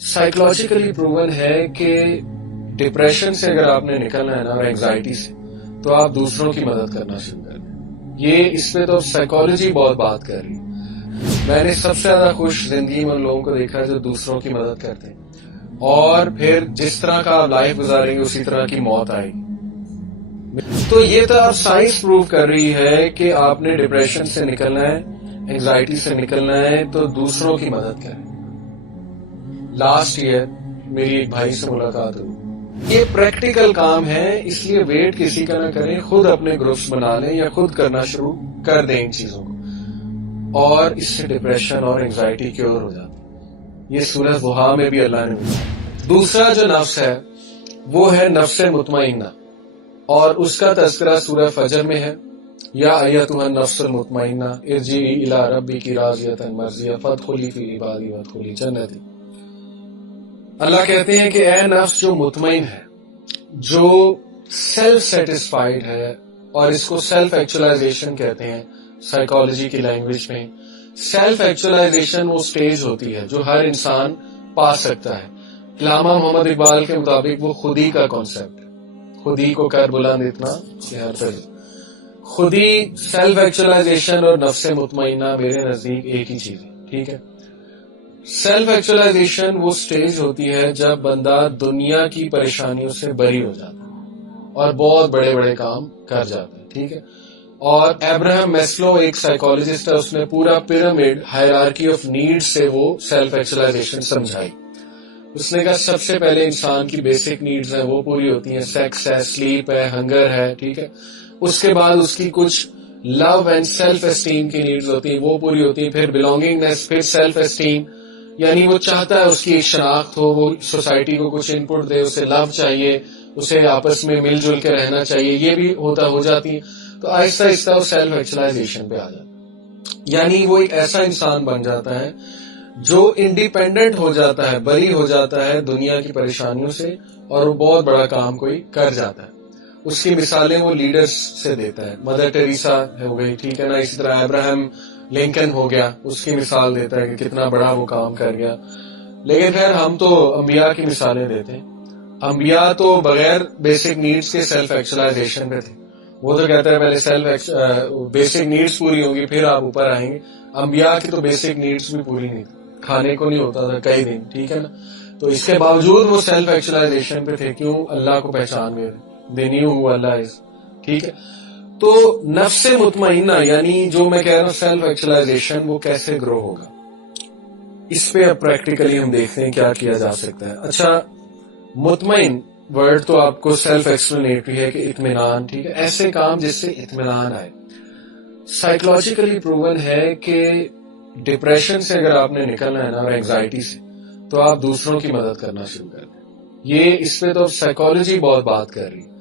Psychologically proven ہے کہ depression سے اگر آپ نے نکلنا ہے نا اور اینگزائٹی سے تو آپ دوسروں کی مدد کرنا شروع کر دیں. یہ اس پہ تو سائیکالوجی بہت بات کر رہی ہے. میں نے سب سے زیادہ خوش زندگی میں ان لوگوں کو دیکھا ہے جو دوسروں کی مدد کرتے ہیں اور پھر جس طرح کا آپ لائف گزاریں گے اسی طرح کی موت آئے گی. تو یہ تو اب سائنس پروو کر رہی ہے کہ آپ نے ڈپریشن سے نکلنا ہے, اینگزائٹی سے نکلنا ہے تو دوسروں کی مدد کریں. لاسٹ ایئر میری ایک بھائی سے ملاقات ہوئی. یہ پریکٹیکل کام ہے, اس لیے ویٹ کسی کا نہ کریں, خود اپنے گروپس بنا لیں یا خود کرنا شروع کر دیں ان چیزوں کو, اور اس سے ڈپریشن اور اینگزائٹی کیور ہو جاتی ہے. یہ سورہ ضحیٰ میں بھی اللہ نے بتایا. دوسرا جو نفس ہے وہ ہے نفس مطمئنہ, اور اس کا تذکرہ سورہ فجر میں ہے. یا ایتھا النفس المطمئنہ ارجعی الی ربک راضیۃ مرضیہ فادخلی فی عبادی وادخلی جنتی. اللہ کہتے ہیں کہ اے نفس جو مطمئن ہے, جو سیلف سیٹسفائیڈ ہے, اور اس کو سیلف ایکچولائزیشن کہتے ہیں سائیکالوجی کی لینگویج میں. سیلف ایکچولائزیشن وہ سٹیج ہوتی ہے جو ہر انسان پا سکتا ہے. علامہ محمد اقبال کے مطابق وہ خودی کا کانسیپٹ ہے. خودی کو کر بلند اتنا کہ ہر طرح خودی, سیلف ایکچولائزیشن اور نفس مطمئنہ میرے نزدیک ایک ہی چیز ہے. ٹھیک ہے. سیلف ایکچولائزیشن وہ سٹیج ہوتی ہے جب بندہ دنیا کی پریشانیوں سے بری ہو جاتا ہے اور بہت بڑے بڑے کام کر جاتا ہے. ٹھیک ہے. اور ایبراہم میسلو ایک سائیکالوجسٹ ہے, اس نے پورا پیرامڈ ہائرارکی آف نیڈ سے وہ سیلف ایکچولائزیشن سمجھائی. اس نے کہا سب سے پہلے انسان کی بیسک نیڈز ہیں وہ پوری ہوتی ہیں, سیکس ہے, سلیپ ہے, ہنگر ہے. ٹھیک ہے. اس کے بعد اس کی کچھ لو اینڈ سیلف اسٹیم کی نیڈز ہوتی ہیں وہ پوری ہوتی ہیں. پھر بلونگنگنیس, پھر سیلف اسٹیم, یعنی وہ چاہتا ہے اس کی ایک شناخت ہو, وہ سوسائٹی کو کچھ ان پٹ دے, اسے لو چاہیے, اسے آپس میں مل جل کے رہنا چاہیے, یہ بھی ہو جاتی ہے. تو آہستہ آہستہ وہ سیلف ایکچولائزیشن پہ آ جاتا ہے, یعنی وہ ایک ایسا انسان بن جاتا ہے جو انڈیپینڈنٹ ہو جاتا ہے, بری ہو جاتا ہے دنیا کی پریشانیوں سے, اور وہ بہت بڑا کام کوئی کر جاتا ہے. اس کی مثالیں وہ لیڈرز سے دیتا ہے. مدر ٹیریسا ہو گئی, ٹھیک ہے نا, اسی طرح ابراہم لنکن ہو گیا, اس کی مثال دیتا ہے کہ کتنا بڑا وہ کام کر گیا. لیکن خیر ہم تو انبیاء کی مثالیں دیتے ہیں. انبیاء تو بغیر بیسک نیڈز کے سیلف ایکچولائزیشن پہ تھے. وہ تو کہتا ہے پہلے بیسک نیڈز پوری ہوں گی پھر آپ اوپر آئیں گے. انبیاء کی تو بیسک نیڈز بھی پوری نہیں تھی, کھانے کو نہیں ہوتا تھا کئی دن. ٹھیک ہے نا. تو اس کے باوجود وہ سیلف ایکچولائزیشن پہ تھے. کیوں؟ اللہ کو پہچان گئے, they knew who Allah is. ٹھیک ہے. تو نفس مطمئنہ یعنی جو میں کہہ رہا ہوں سیلف ایکچولائزیشن وہ کیسے گرو ہوگا, اس پہ اب پریکٹیکلی ہم دیکھتے ہیں کیا کیا جا سکتا ہے. اچھا, مطمئن ورڈ تو آپ کو سیلف ایکسپلینیٹری ہے کہ اطمینان. ٹھیک ہے. ایسے کام جس سے اطمینان آئے. سائیکولوجیکلی پروون ہے کہ ڈپریشن سے اگر آپ نے نکلنا ہے نا اور اینگزائٹی سے تو آپ دوسروں کی مدد کرنا شروع کر دیں. یہ اس پہ تو سائیکالوجی بہت بات کر رہی ہے.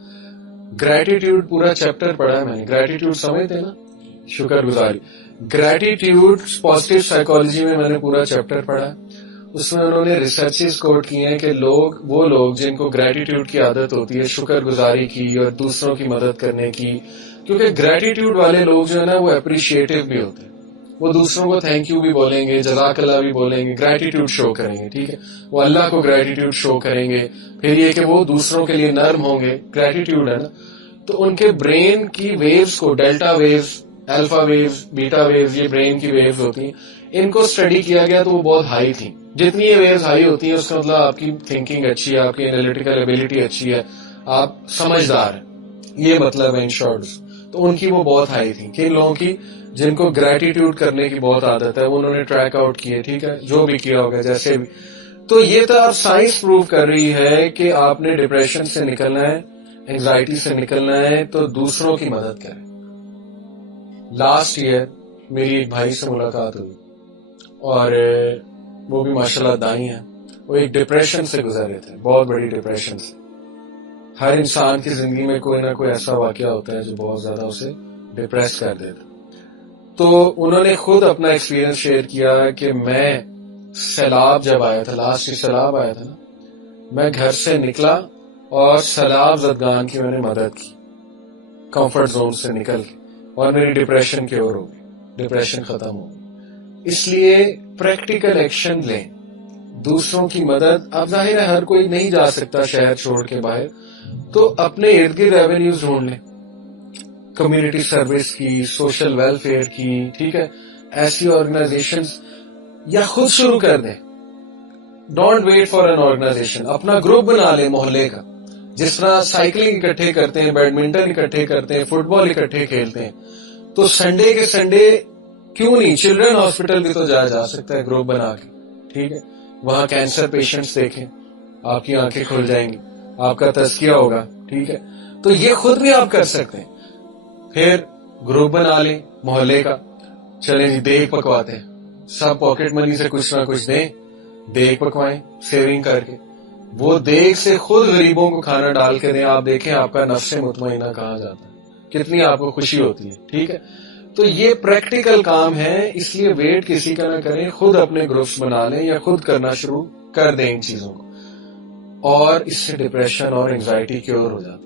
گریٹیٹیوڈ پورا چیپٹر پڑھا ہے میں نے. گریٹیٹیوڈ سمجھتے ہیں نا, شکر گزاری. گریٹیٹیوڈ پازیٹیو سائیکالوجی میں نے پورا چیپٹر پڑھا ہے. اس میں انہوں نے ریسرچز کوٹ کیے ہیں کہ وہ لوگ جن کو گریٹیٹیوڈ کی عادت ہوتی ہے, شکر گزاری کی اور دوسروں کی مدد کرنے کی, کیونکہ گریٹیٹیوڈ والے لوگ جو ہے نا وہ اپریشیٹو بھی ہوتے ہیں. وہ دوسروں کو تھینک یو بھی بولیں گے, جزاک اللہ بھی بولیں گے, گریٹیٹیوڈ شو کریں گے. ٹھیک ہے. وہ اللہ کو گریٹیٹیوڈ شو کریں گے. پھر یہ کہ وہ دوسروں کے لیے نرم ہوں گے. گریٹیٹیوڈ ہے نا. تو ان کے برین کی ویوز کو, ڈیلٹا ویوز, الفا ویوز, بیٹا ویوز, یہ برین کی ویوز ہوتی ہیں, ان کو اسٹڈی کیا گیا تو وہ بہت ہائی تھیں. جتنی یہ ویوز ہائی ہوتی ہیں اس کا مطلب آپ کی تھنکنگ اچھی ہے, آپ کی انالیٹیکل ایبلٹی اچھی ہے, آپ سمجھدار ہیں, یہ مطلب ہے ان شارٹ. تو ان کی وہ بہت ہائی تھی. کن لوگوں کی؟ جن کو گریٹیٹیوڈ کرنے کی بہت عادت ہے, انہوں نے ٹریک آؤٹ کیے. ٹھیک ہے. جو بھی کیا ہوگا جیسے بھی. تو یہ تو اب سائنس پروو کر رہی ہے کہ آپ نے ڈپریشن سے نکلنا ہے, اینگزائٹی سے نکلنا ہے تو دوسروں کی مدد کریں. لاسٹ ایئر میری ایک بھائی سے ملاقات ہوئی, اور وہ بھی ماشاءاللہ دائی ہیں. وہ ایک ڈپریشن سے گزر رہے تھے, بہت بڑی ڈپریشن سے. ہر انسان کی زندگی میں کوئی نہ کوئی ایسا واقعہ ہوتا ہے جو بہت زیادہ اسے ڈپریس کر دیتا. تو انہوں نے خود اپنا ایکسپیرینس شیئر کیا کہ میں سیلاب جب آیا تھا, لاسٹ سیلاب آیا تھا نا, میں گھر سے نکلا اور سیلاب زدگان کی میں نے مدد کی, کمفرٹ زون سے نکل کے, اور میری ڈپریشن کیور ہو گئی, ڈپریشن ختم ہو گئی. اس لیے پریکٹیکل ایکشن لیں, دوسروں کی مدد. اب ظاہر ہے ہر کوئی نہیں جا سکتا شہر چھوڑ کے باہر, تو اپنے ارد گرد ایوینیوز ڈھونڈ لیں, کمیونٹی سروس کی, سوشل ویلفیئر کی, ٹھیک ہے, ایسی آرگنائزیشنز, یا خود شروع کر دیں. Don't wait for an organization, اپنا گروپ بنا لیں محلے کا. جس طرح سائیکلنگ اکٹھے کرتے ہیں, بیڈمنٹن اکٹھے کرتے ہیں, فٹ بال اکٹھے کھیلتے ہیں, تو سنڈے کے سنڈے کیوں نہیں چلڈرن ہاسپٹل بھی تو جا سکتا ہے گروپ بنا کے, ٹھیک ہے. وہاں کینسر پیشنٹس دیکھیں, آپ کی آنکھیں کھل جائیں گی, آپ کا تزکیہ ہوگا, ٹھیک ہے. تو یہ خود بھی آپ کر سکتے ہیں. پھر گروپ بنا لیں محلے کا, چلیں جی دیگ پکواتے ہیں, سب پاکٹ منی سے کچھ نہ کچھ دیں, دیگ پکوائیں سیونگ کر کے, وہ دیگ سے خود غریبوں کو کھانا ڈال کے دیں. آپ دیکھیں آپ کا نفس مطمئنہ کہاں جاتا ہے, کتنی آپ کو خوشی ہوتی ہے, ٹھیک ہے. تو یہ پریکٹیکل کام ہے, اس لیے ویٹ کسی کا نہ کریں, خود اپنے گروپس بنا لیں یا خود کرنا شروع کر دیں ان چیزوں کو, اور اس سے ڈپریشن اور انگزائٹی کیور ہو جاتی.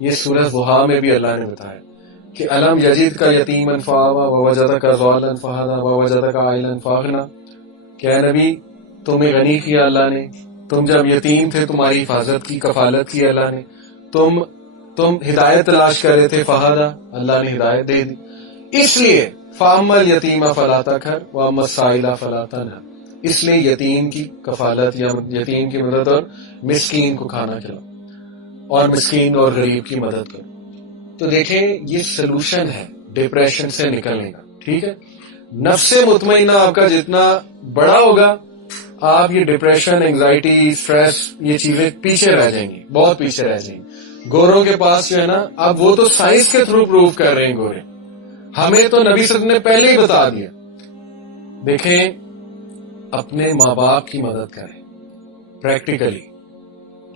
یہ سورہ ضحیٰ میں بھی اللہ نے بتایا کہ الم یجد کا یتیما فآویٰ ووجدک ضالا فہدیٰ ووجدک عائلا فاغنیٰ. کہ اے نبی تمہیں غنی کیا اللہ نے, تم جب یتیم تھے تمہاری حفاظت کی, کفالت کی اللہ نے, تم ہدایت تلاش کر رہے تھے, فہدیٰ اللہ نے ہدایت دے دی. اس لیے فاما الیتیم فلا تقہر واما السائل فلا تنہر, اس لیے یتیم کی کفالت یا یتیم کی مدد اور مسکین کو کھانا کھلاؤ, اور مسکین اور غریب کی مدد کرو. تو دیکھیں یہ سلوشن ہے ڈپریشن سے نکلنے کا, ٹھیک ہے. نفس مطمئنہ آپ کا جتنا بڑا ہوگا, آپ یہ ڈپریشن, انگزائٹی, اسٹریس, یہ چیزیں پیچھے رہ جائیں گی, بہت پیچھے رہ جائیں گی. گوروں کے پاس جو ہے نا, اب وہ تو سائنس کے تھرو پروف کر رہے ہیں گورے, ہمیں تو نبی صلی اللہ علیہ وسلم نے پہلے ہی بتا دیا. دیکھیں اپنے ماں باپ کی مدد کریں پریکٹیکلی.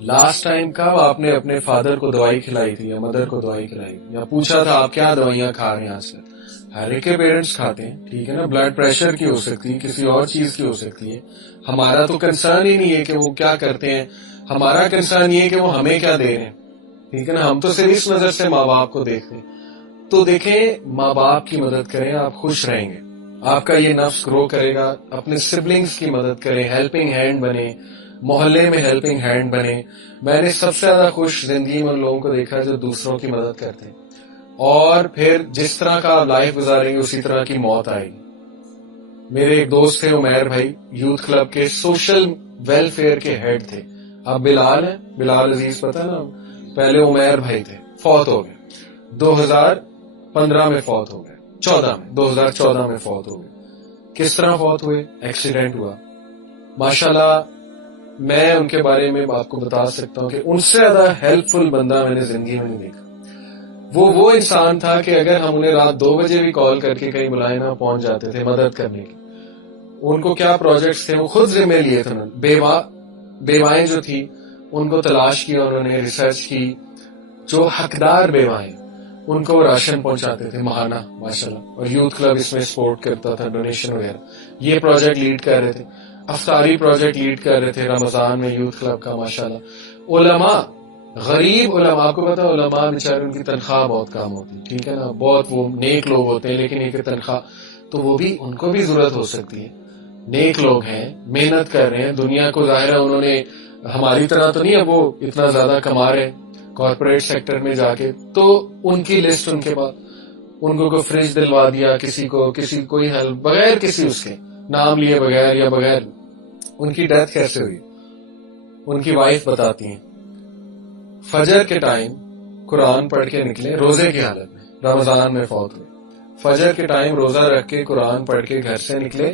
لاسٹ ٹائم کب آپ نے اپنے فادر کو دوائی کھلائی تھی یا مدر کو دوائی کھلائی تھی, یا پوچھا تھا آپ کیا دوائیاں کھا رہے ہیں آج کل؟ ہر ایک کے پیرنٹس کھاتے ہیں, ٹھیک ہے نا. بلڈ پریشر کی ہو سکتی ہے, کسی اور چیز کی ہو سکتی ہے. ہمارا تو کنسرن ہی نہیں ہے کہ وہ کیا کرتے ہیں, ہمارا کنسرن یہ ہے کہ وہ ہمیں کیا دے رہے ہیں, ٹھیک ہے نا. ہم تو صرف اس نظر سے ماں باپ کو دیکھتے ہیں. تو دیکھیں ماں باپ کی مدد کریں, آپ خوش رہیں گے, آپ کا یہ نفس گرو کرے گا. اپنے سبلنگز کی مدد کریں, ہیلپنگ ہینڈ بنے, محلے میں ہیلپنگ ہینڈ بنے. میں نے سب سے زیادہ خوش زندگی میں ان لوگوں کو دیکھا جو دوسروں کی مدد کرتے ہیں, اور پھر جس طرح کا آپ لائف گزاریں گے اسی طرح کی موت آئے گی. میرے ایک دوست تھے عمیر بھائی, یوتھ کلب کے سوشل ویلفیئر کے ہیڈ تھے. اب بلال ہے, بلال عزیز پتہ نا, پہلے عمیر بھائی تھے, فوت ہو گئے 2015 میں, فوت ہو گئے 2014 میں فوت ہو گئے. کس طرح فوت ہوئے؟ ایکسیڈنٹ ہوا. ماشاءاللہ میں ان کے بارے میں آپ کو بتا سکتا ہوں کہ ان سے زیادہ ہیلپ فل بندہ میں نے زندگی میں نہیں دیکھا. وہ انسان تھا کہ اگر ہم انہیں رات 2 بجے بھی کال کر کے کہیں بلائے نہ, پہنچ جاتے تھے مدد کرنے کی. ان کو کیا پروجیکٹس تھے وہ خود ذمہ لیے تھے. بیوائیں جو تھی ان کو تلاش کیا انہوں نے, ریسرچ کی, جو حقدار بیوائیں ان کو راشن پہنچاتے تھے ماہانہ ماشاءاللہ. اور یوتھ کلب اس میں سپورٹ کرتا تھا, ڈونیشن وغیرہ. یہ پروجیکٹ لیڈ کر رہے تھے. افطاری پروجیکٹ لیڈ کر رہے تھے رمضان میں یوتھ کلب کا ماشاءاللہ. علماء, غریب علماء, آپ کو پتا ہے علماء بیچارے ان کی تنخواہ بہت کم ہوتی, ٹھیک ہے نا. بہت وہ نیک لوگ ہوتے ہیں لیکن ایک تنخواہ, تو وہ بھی ان کو بھی ضرورت ہو سکتی ہے. نیک لوگ ہیں, محنت کر رہے ہیں, دنیا کو ظاہر ہے انہوں نے ہماری طرح تو نہیں ہے وہ اتنا زیادہ کما رہے کارپوریٹ سیکٹر میں جا کے, تو ان کی لسٹ ان کے پاس, ان کو کوئی فریج دلوا دیا, کسی کوئی ہیلپ بغیر کسی اس کے نام لیے بغیر, یا بغیر. ان کی ڈیتھ کیسے ہوئی؟ ان کی وائف بتاتی ہیں فجر کے ٹائم قرآن پڑھ کے نکلے روزے کی حالت میں, رمضان میں فوت ہوئے. فجر کے ٹائم روزہ رکھ کے قرآن پڑھ کے گھر سے نکلے,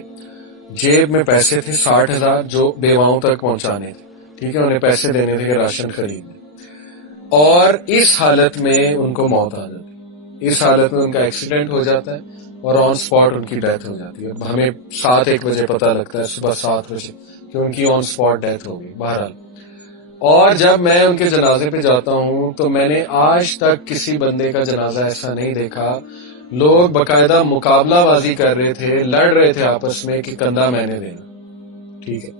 جیب میں پیسے تھے 60,000 جو بیواؤں تک پہنچانے تھے, ٹھیک ہے, انہیں پیسے دینے تھے راشن خریدنے. اور اس حالت میں ان کو موت آ جاتی ہے, اس حالت میں ان کا ایکسیڈنٹ ہو جاتا ہے اور آن سپاٹ ان کی ڈیتھ ہو جاتی ہے. ہمیں 7-1 بجے پتہ لگتا ہے, صبح 7 بجے, کہ ان کی آن سپاٹ ڈیتھ ہو گئی. بہرحال, اور جب میں ان کے جنازے پہ جاتا ہوں تو میں نے آج تک کسی بندے کا جنازہ ایسا نہیں دیکھا. لوگ باقاعدہ مقابلہ بازی کر رہے تھے, لڑ رہے تھے آپس میں کہ کندھا میں نے دینا, ٹھیک ہے.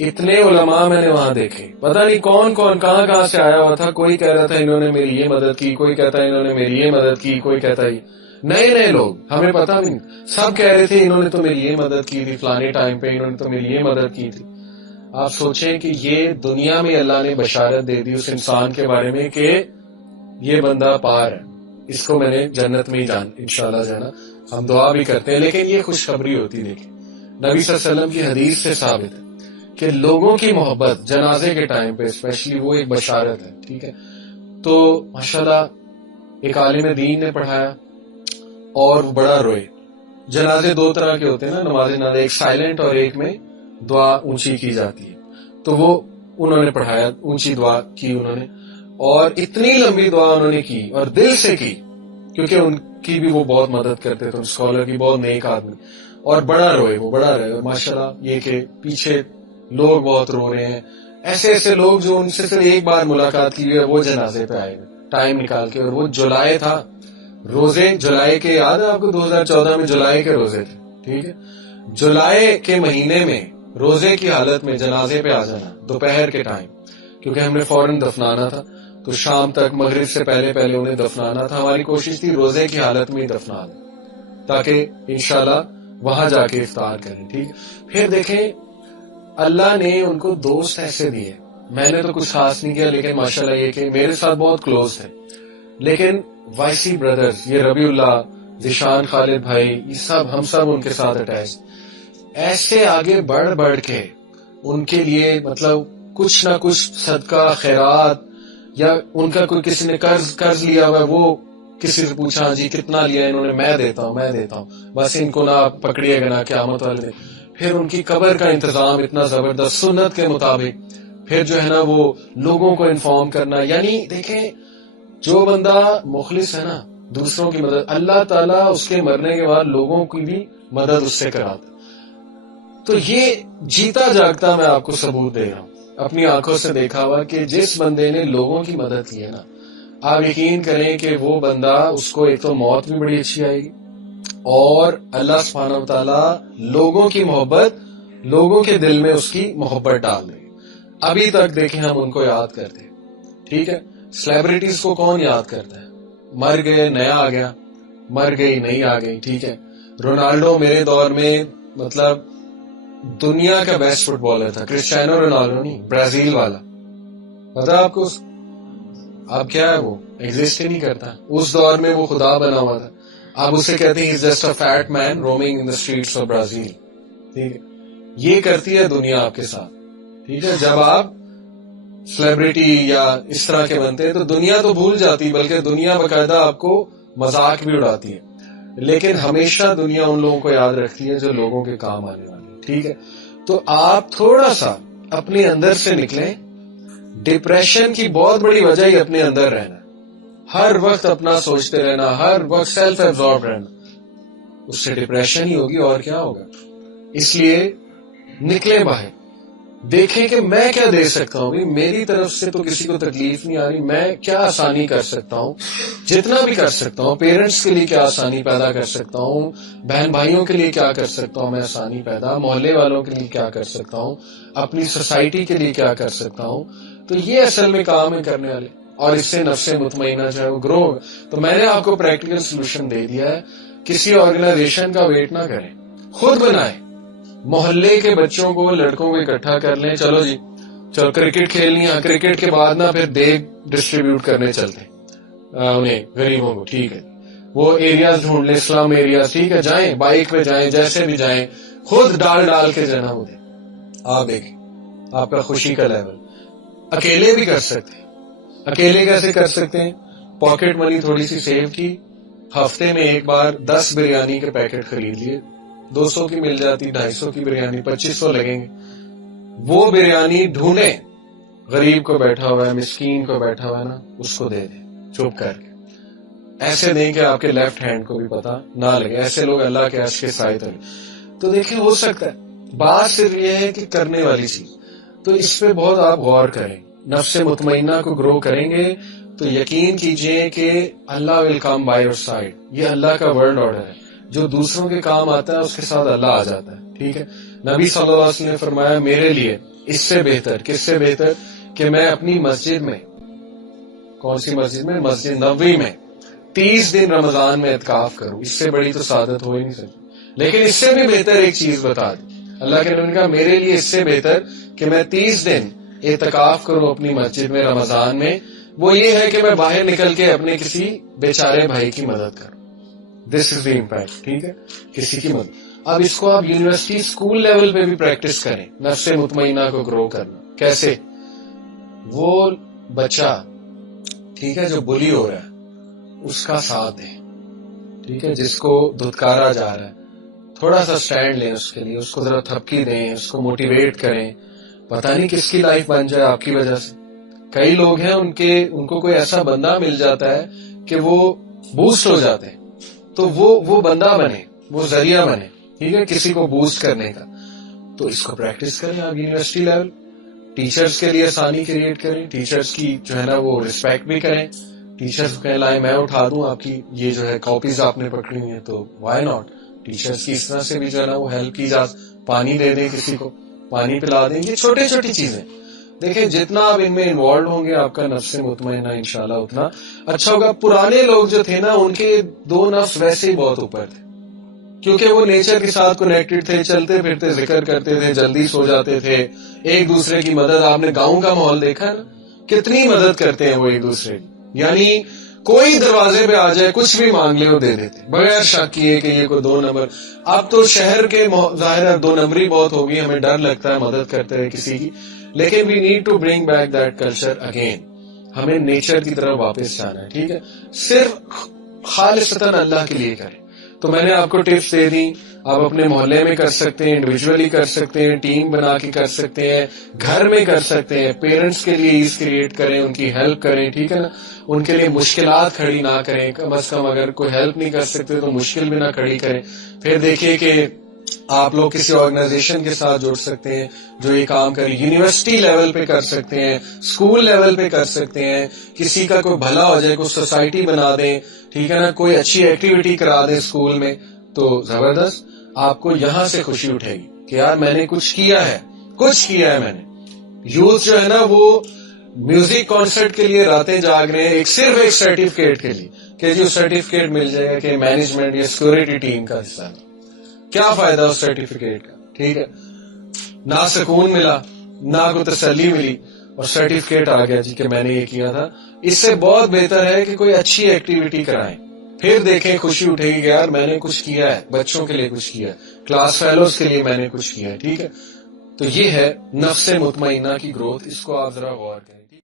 اتنے علماء میں نے وہاں دیکھے, پتہ نہیں کون کہاں سے آیا ہوا تھا. کوئی کہہ رہا تھا انہوں نے میری یہ مدد کی, کوئی کہتا ہے انہوں نے میری یہ مدد کی, کوئی کہتا ہے نئے لوگ, ہمیں پتہ بھی نہیں. سب کہہ رہے تھے انہوں نے تو میری یہ مدد کی تھی فلانے ٹائم پہ, انہوں نے تو میری یہ مدد کی تھی. آپ سوچیں کہ یہ دنیا میں اللہ نے بشارت دے دی اس انسان کے بارے میں کہ یہ بندہ پار ہے، اس کو میں نے جنت میں ہی انشاءاللہ جانا. ہم دعا بھی کرتے ہیں، لیکن یہ خوشخبری ہوتی. دیکھیں نبی صلی اللہ علیہ وسلم کی حدیث سے ثابت ہے کہ لوگوں کی محبت جنازے کے ٹائم پہ اسپیشلی وہ ایک بشارت ہے. ٹھیک ہے، تو ماشاءاللہ ایک عالم دین نے پڑھایا اور بڑا روئے. جنازے دو طرح کے ہوتے ہیں نا نماز جنازہ، ایک سائلنٹ اور ایک میں دعا اونچی کی جاتی ہے. تو وہ انہوں نے پڑھایا، اونچی دعا کی انہوں نے، اور اتنی لمبی دعا انہوں نے کی اور دل سے کی، کیونکہ ان کی بھی وہ بہت مدد کرتے تھے، اسکالر کی بہت نیک آدمی، اور بڑا روئے، وہ بڑا رہے. اور ماشاءاللہ یہ کہ پیچھے لوگ بہت رو رہے ہیں، ایسے ایسے لوگ جو ان سے صرف ایک بار ملاقات کی ہوئی ہے وہ جنازے پہ آئے ہوئے ٹائم نکال کے. اور وہ جولائی تھا، روزے جولائی کے، یاد ہے آپ کو 2014 میں جولائی کے روزے تھے. ٹھیک ہے، جولائی کے مہینے میں روزے کی حالت میں جنازے پہ آ جانا دوپہر کے ٹائم، کیونکہ ہم نے فوراً دفنانا تھا، تو شام تک مغرب سے پہلے پہلے انہیں دفنانا تھا. ہماری کوشش تھی روزے کی حالت میں ہی دفنا دیں تاکہ انشاءاللہ وہاں جا کے افطار کریں. ٹھیک، پھر دیکھیں اللہ نے ان کو دوست ایسے دیے. میں نے تو کچھ خاص نہیں کیا، لیکن ماشاءاللہ یہ کہ میرے ساتھ بہت کلوز تھے. لیکن وائسی بردرز، یہ ربیع اللہ، ذیشان خالد بھائی، یہ سب ہم سب ان کے ساتھ اٹیچ، ایسے آگے بڑھ بڑھ کے ان کے لیے مطلب کچھ نہ کچھ صدقہ خیرات، یا ان کا کوئی کسی نے قرض لیا ہوا، وہ کسی سے پوچھا جی کتنا لیا انہوں نے، میں دیتا ہوں، بس ان کو نہ پکڑیے گا نہ قیامت والے دن. پھر ان کی قبر کا انتظام اتنا زبردست سنت کے مطابق، پھر جو ہے نا وہ لوگوں کو انفارم کرنا. یعنی دیکھیں جو بندہ مخلص ہے نا، دوسروں کی مدد، اللہ تعالیٰ اس کے مرنے کے بعد لوگوں کی بھی مدد اس سے کراتا. تو یہ جیتا جاگتا میں آپ کو ثبوت دے رہا ہوں، اپنی آنکھوں سے دیکھا ہوا کہ جس بندے نے لوگوں کی مدد کی ہے نا، آپ یقین کریں کہ وہ بندہ، اس کو ایک تو موت بھی بڑی اچھی آئے گی، اور اللہ سبحانہ وتعالیٰ لوگوں کی محبت، لوگوں کے دل میں اس کی محبت ڈال دے. ابھی تک دیکھیں ہم ان کو یاد کرتے ہیں. ٹھیک ہے، سیلیبریٹیز کو کون یاد کرتا ہے؟ مر گئے نیا آ گیا، مر گئی نئی آ گئی. ٹھیک ہے، رونالڈو میرے دور میں مطلب دنیا کا بیسٹ فٹ بالر تھا، کرسٹیانو رونالڈو نہیں، برازیل والا. پتا آپ کو اب کیا ہے؟ وہ ایگزسٹ ہی نہیں کرتا. اس دور میں وہ خدا بنا ہوا تھا. آپ اسے کہتے ہیں just a fat man roaming in the streets of Brazil. ٹھیک ہے، یہ کرتی ہے دنیا آپ کے ساتھ. ٹھیک ہے، جب آپ سیلیبریٹی یا اس طرح کے بنتے ہیں تو دنیا تو بھول جاتی، بلکہ دنیا باقاعدہ آپ کو مذاق بھی اڑاتی ہے. لیکن ہمیشہ دنیا ان لوگوں کو یاد رکھتی ہے جو لوگوں کے کام آنے والے. ٹھیک ہے، تو آپ تھوڑا سا اپنے اندر سے نکلیں. ڈپریشن کی بہت بڑی وجہ ہی اپنے اندر رہنا، ہر وقت اپنا سوچتے رہنا، ہر وقت سیلف ایبزارب رہنا، اس سے ڈپریشن ہی ہوگی اور کیا ہوگا. اس لیے نکلیں باہر، دیکھیں کہ میں کیا دے سکتا ہوں. میری طرف سے تو کسی کو تکلیف نہیں آ رہی، میں کیا آسانی کر سکتا ہوں، جتنا بھی کر سکتا ہوں. پیرنٹس کے لیے کیا آسانی پیدا کر سکتا ہوں، بہن بھائیوں کے لیے کیا کر سکتا ہوں میں آسانی پیدا، محلے والوں کے لیے کیا کر سکتا ہوں، اپنی سوسائٹی کے لیے کیا کر سکتا ہوں. تو یہ اصل میں کام ہے کرنے والے، اور اس سے نفس مطمئنہ جو ہے وہ گرو ہوگا. تو میں نے آپ کو پریکٹیکل سولوشن دے دیا ہے. کسی آرگنائزیشن کا ویٹ نہ کریں، خود بنائیں. محلے کے بچوں کو، لڑکوں کو اکٹھا کر لیں، چلو جی چلو کرکٹ کھیلنی ہے، کرکٹ کے بعد نا پھر دیگ ڈسٹریبیوٹ کرنے چلتے انہیں غریبوں کو. ٹھیک ہے، وہ ایریاز ڈھونڈ لیں، اسلام ایریاز. ٹھیک ہے، جائیں بائک پہ جائیں، جیسے بھی جائیں، خود ڈال کے جانا ہو دیں. آپ دیکھیں آپ کا خوشی کا لیول. اکیلے بھی کر سکتے ہیں. اکیلے کیسے کر سکتے ہیں؟ پاکٹ منی تھوڑی سی سیو کی، ہفتے میں ایک بار 10 بریانی کے پیکٹ خرید لیے. 200 کی مل جاتی، 250 کی بریانی، 2500 لگیں گے. وہ بریانی ڈھونڈیں، غریب کو بیٹھا ہوا ہے، مسکین کو بیٹھا ہوا ہے نا، اس کو دے دیں چپ کر کے. ایسے دیں کہ آپ کے لیفٹ ہینڈ کو بھی پتا نہ لگے. ایسے لوگ اللہ کے عرش کے سائے تلے. تو دیکھیں ہو سکتا ہے. بات صرف یہ ہے کہ کرنے والی چیز. تو اس پہ بہت آپ غور کریں. نفس مطمئنہ کو گرو کریں گے تو یقین کیجئے کہ اللہ ول کم بائی یور سائڈ. یہ اللہ کا ورلڈ آرڈر ہے. جو دوسروں کے کام آتا ہے اس کے ساتھ اللہ آ جاتا ہے. ٹھیک ہے، نبی صلی اللہ علیہ وسلم نے فرمایا میرے لیے اس سے بہتر، کس سے بہتر، کہ میں اپنی مسجد میں، کون سی مسجد میں؟ مسجد نبوی میں 30 دن رمضان میں اعتکاف کروں. اس سے بڑی تو سعادت ہو ہی نہیں سکتی. لیکن اس سے بھی بہتر ایک چیز بتا دی اللہ کے نبی نے کہا، میرے لیے اس سے بہتر کہ میں 30 دن اعتکاف کروں اپنی مسجد میں رمضان میں، وہ یہ ہے کہ میں باہر نکل کے اپنے کسی بیچارے بھائی کی مدد کروں. دس از دی امپیکٹ. ٹھیک ہے، کسی کی مدد. اب اس کو آپ یونیورسٹی اسکول لیول پہ بھی پریکٹس کریں، نفس مطمئنہ کو گرو کرنا. کیسے؟ وہ بچہ ٹھیک ہے جو بلی ہو رہا ہے اس کا ساتھ دیں. ٹھیک ہے، جس کو دھتکارا جا رہا ہے تھوڑا سا سٹینڈ لیں اس کے لیے، اس کو ذرا تھپکی دیں، اس کو موٹیویٹ کریں. پتہ نہیں کس کی لائف بن جائے آپ کی وجہ سے. کئی لوگ ہیں ان کو کوئی ایسا بندہ مل جاتا ہے کہ وہ بوسٹ ہو جاتے ہیں، تو وہ بندہ بنے، وہ ذریعہ بنے. ٹھیک ہے، کسی کو بوسٹ کرنے کا. تو اس کو پریکٹس کریں آپ یونیورسٹی لیول. ٹیچرز کے لیے آسانی کریٹ کریں، ٹیچرز کی جو ہے نا وہ ریسپیکٹ بھی کریں. ٹیچرز کو کہیں لائیں میں اٹھا دوں آپ کی یہ جو ہے کاپیز آپ نے پکڑی ہوئی ہیں، تو وائی ناٹ. ٹیچرز کی اس طرح سے بھی جو ہے نا وہ ہیلپ کی پانی دے دیں، کسی کو پانی پلا دیں. یہ چھوٹی چھوٹی چیزیں دیکھیں، جتنا آپ ان میں انوالو ہوں گے آپ کا نفس مطمئنہ انشاءاللہ اتنا اچھا ہوگا. پرانے لوگ جو تھے نا ان کے 2 نفس ویسے ہی بہت اوپر تھے، کیونکہ وہ نیچر کے ساتھ کنیکٹڈ تھے، چلتے پھرتے ذکر کرتے تھے، جلدی سو جاتے تھے، ایک دوسرے کی مدد. آپ نے گاؤں کا ماحول دیکھا نا، کتنی مدد کرتے ہیں وہ ایک دوسرے کی. یعنی کوئی دروازے پہ آ جائے کچھ بھی مانگ لے وہ دے دیتے بغیر شک کیے کہ یہ کوئی 2 نمبر. اب تو شہر کے ظاہر ہے 2 نمبری بہت ہوگی، ہمیں ڈر لگتا ہے مدد کرتے رہے کسی کی. لیکن we need to bring back that culture again. ہمیں نیچر کی طرف واپس جانا ہے. ٹھیک ہے، صرف خالصتاً اللہ کے لیے کریں. تو میں نے آپ کو ٹپس دے دی. آپ اپنے محلے میں کر سکتے ہیں، انڈیویجولی کر سکتے ہیں، ٹیم بنا کے کر سکتے ہیں، گھر میں کر سکتے ہیں. پیرنٹس کے لیے ایز کریٹ کریں، ان کی ہیلپ کریں. ٹھیک ہے نا، ان کے لیے مشکلات کھڑی نہ کریں. کم از کم اگر کوئی ہیلپ نہیں کر سکتے تو مشکل بھی نہ کھڑی کریں. پھر دیکھیے کہ آپ لوگ کسی آرگنائزیشن کے ساتھ جڑ سکتے ہیں جو یہ کام کرے. یونیورسٹی لیول پہ کر سکتے ہیں، اسکول لیول پہ کر سکتے ہیں. کسی کا کوئی بھلا ہو جائے، کوئی سوسائٹی بنا دیں. ٹھیک ہے نا، کوئی اچھی ایکٹیویٹی کرا دیں اسکول میں، تو زبردست. آپ کو یہاں سے خوشی اٹھے گی کہ یار میں نے کچھ کیا ہے میں نے. یوتھ جو ہے نا وہ میوزک کانسرٹ کے لیے راتیں جاگ رہے ہیں صرف ایک سرٹیفکیٹ کے لیے کہ جو سرٹیفکیٹ مل جائے گا کہ مینجمنٹ یا سیکورٹی ٹیم کا حصہ ہے. کیا فائدہ اس سرٹیفکیٹ کا؟ ٹھیک ہے، نہ سکون ملا، نہ کوئی تسلی ملی، اور سرٹیفکیٹ آ گیا جی کہ میں نے یہ کیا تھا. اس سے بہت بہتر ہے کہ کوئی اچھی ایکٹیویٹی کرائیں، پھر دیکھیں خوشی اٹھے گی کہ یار میں نے کچھ کیا ہے، بچوں کے لیے کچھ کیا ہے، کلاس فیلوز کے لیے میں نے کچھ کیا ہے. ٹھیک ہے، تو یہ ہے نفس مطمئنہ کی گروتھ. اس کو آپ ذرا غور کریں.